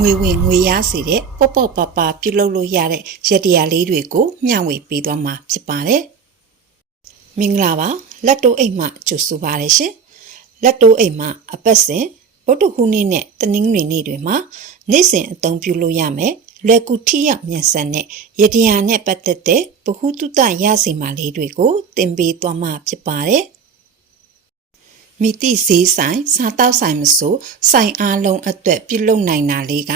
ငွေဝင်ငွေရစေတဲ့ပေါ့ပေါ့ပါပါပြုလုပ်လို့ရတဲ့ရတရားလေးတွေကိုမျှဝေပေးသွားမှာဖြစ်ပါတယ်။မင်္ဂလာပါလက်တိုးအိမ်မှကြိုဆိုပါရရှင်။လက်တိုးအိမ်မှအပတ်စဉ်ဗုဒ္ဓဟူးနေ့နဲ့တနင်္ဂနွေနေ့တွေမှာနေ့စဉ်အသုံးပြုလို့ရမယ်လွယ်ကူထိရောက်မြန်ဆန်တဲ့ရတရားနဲ့ပတ်သက်တဲ့ဗဟုသုတရစီမာလေးတွေကိုသင်ပေးသွားမှာဖြစ်ပါတယ်။မိတိဈေးဆိုင်စားတောက်ဆိုင်မဆိုဆိုင်အားလုံးအတွက်ပြုလုပ်နိုင်တာလေးက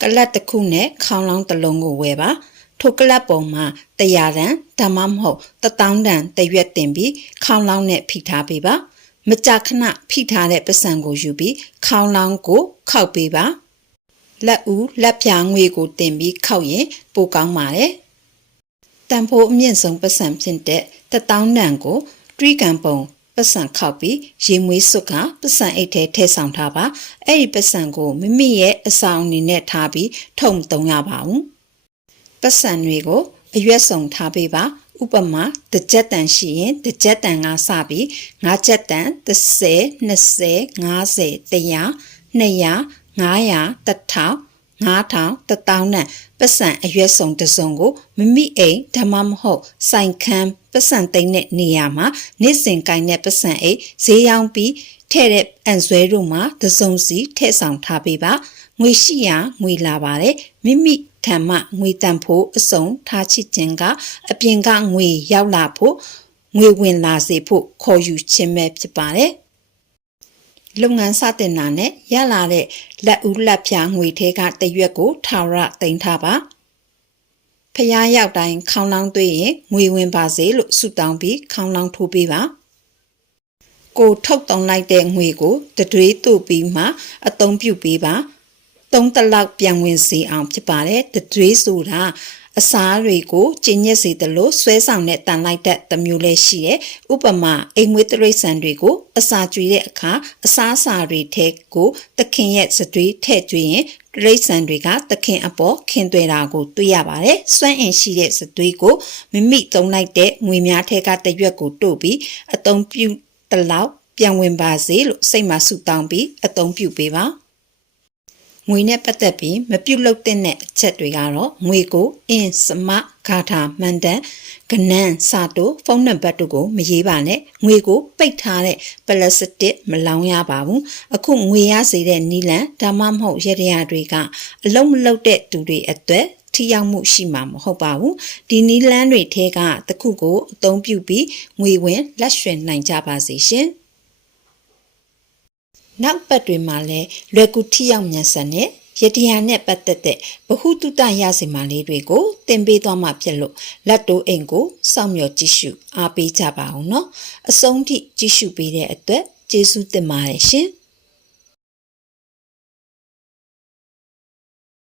ကလတ်တစ်ခုနဲ့ခေါင်းလောင်းတစ်လုံးကိုဝယ်ပါထိုကလတ်ပုံမှာ100တန်ဒါမှမဟုတ်1000တန်တရွက်တင်ပြီးခေါင်းလောင်းနဲ့ဖိထားပေးပါမကြာခဏဖိထားတဲ့ပစံကိုယူပြီးခေါင်းလောင်းကိုခောက်ပေးပါလက်ဦးလက်ပြားငွေကိုတင်ပြီးခောက်ရင်ပိုကောင်းပါတယ်တန်ဖိုးအမြင့်ဆုံးပစံဖြစ်တဲ့1000တန်ကိုတွေးကံပုံပစံခောက်ပြီးရေမွေးစွတ်ကပစံအိတ်ထဲထည့်ဆောင်ထားပါအဲ့ဒီပစံကိုမိမိရဲ့အဆောင်အနေနဲ့ထားပြီးထုံသုံးရပါဘူးပစံတွေကိုအရွက်စုံထားပေးပါဥပမာတစ်ကြက်တန်ရှိရင်တစ်ကြက်တန်ကစပြီး5ကြက်တန်30 20 50 100 200 500 1000 5000 1000နဲ့ပစံအရွက်စုံတစ်စုံကိုမိမိအိမ်ဒါမှမဟုတ်ဆိုင်ခန်းပစံသိမ်းတဲ့နေရာမှာနေ့စဉ်ကိုင်းတဲ့ပစံအိတ်ဈေးရောင်းပြီးထဲ့တဲ့အန်ဆွဲတို့မှာတစ်စုံစီထည့်ဆောင်ထားပေးပါငွေရှိရာငွေလာပါတယ်မိမိထံမှငွေတန်ဖို့အစုံထားချခြင်းကအပြင်ကငွေရောက်လာဖို့ငွေဝင်လာစေဖို့ခေါ်ယူခြင်းပဲဖြစ်ပါတယ်လုပ်ငန်းစတင်တာနဲ့ရလာတဲ့လက်ဦးလက်ဖြာငွေထဲကတရွက်ကိုထာဝရသိမ်းထားပါဖျားရောက်တိုင်းခေါင်းလောင်းသွေးရင်ငွေဝင်ပါစေလို့ဆုတောင်းပြီးခေါင်းလောင်းထိုးပေးပါကိုထုတ်တုံးလိုက်တဲ့ငွေကိုတတွေးတူပြီးမှအသုံးပြုပေးပါ3တလောက်ပြန်ဝင်စေအောင်ဖြစ်ပါတယ်တတွေးဆိုတာအစားတွေကိုကျဉ်ညက်စေသလိုဆွဲဆောင်တဲ့တန်လိုက်တဲ့တမျိုးလေးရှိတယ်ဥပမာအိမ်မွေးတရိတ်ဆန်တွေကိုအစာကျွေးတဲ့အခါအစားအစာတွေထဲကိုသခင်ရဲ့စတွေးထည့်ကျွေးရင်တရိတ်ဆန်တွေကသခင်အပေါ်ခင်သွဲတာကိုတွေ့ရပါတယ်စွမ်းအင်ရှိတဲ့စတွေးကိုမိမိသုံးလိုက်တဲ့ငွေများထဲကတရွက်ကိုတို့ပြီးအသုံးပြုတလောက်ပြန်ဝင်ပါစေလို့စိတ်မှာဆုတောင်းပြီးအသုံးပြုပေးပါငွေနဲ့ပတ်သက်ပြီးမပြုတ်လုတဲ့အချက်တွေကတော့ငွေကိုအင်းစမဂါထာမှန်တန်ကနန်းစာတိုဖုန်းနံပါတ်တို့ကိုမရေးပါနဲ့ငွေကိုပိတ်ထားတဲ့ပလတ်စတစ်မလောင်းရပါဘူးအခုငွေရစေတဲ့နီလန်ဒါမှမဟုတ်ရတရားတွေကအလုံးမလုံးတဲ့သူတွေအတွက်ထိရောက်မှုရှိမှာမဟုတ်ပါဘူးဒီနီလန်တွေထဲကတစ်ခုကိုအသုံးပြုပြီးငွေဝင်လက်ရွှင်နိုင်ကြပါစေရှင်နောက်ပတ်တွေမှာလည်းလွယ်ကူထိရောက်မြန်ဆန်တဲ့ရတရားနဲ့ပတ်သက်တဲ့ဗဟုသုတရစီမာလေးတွေကိုသင်ပေးသွားမှာဖြစ်လို့လက်တိုးအိမ်ကိုစောင့်မျှော်ကြည့်ရှုအားပေးကြပါအောင်နော်အဆုံးထိကြည့်ရှုပေးတဲ့အတွက်ကျေးဇူးတင်ပါတယ်ရှင်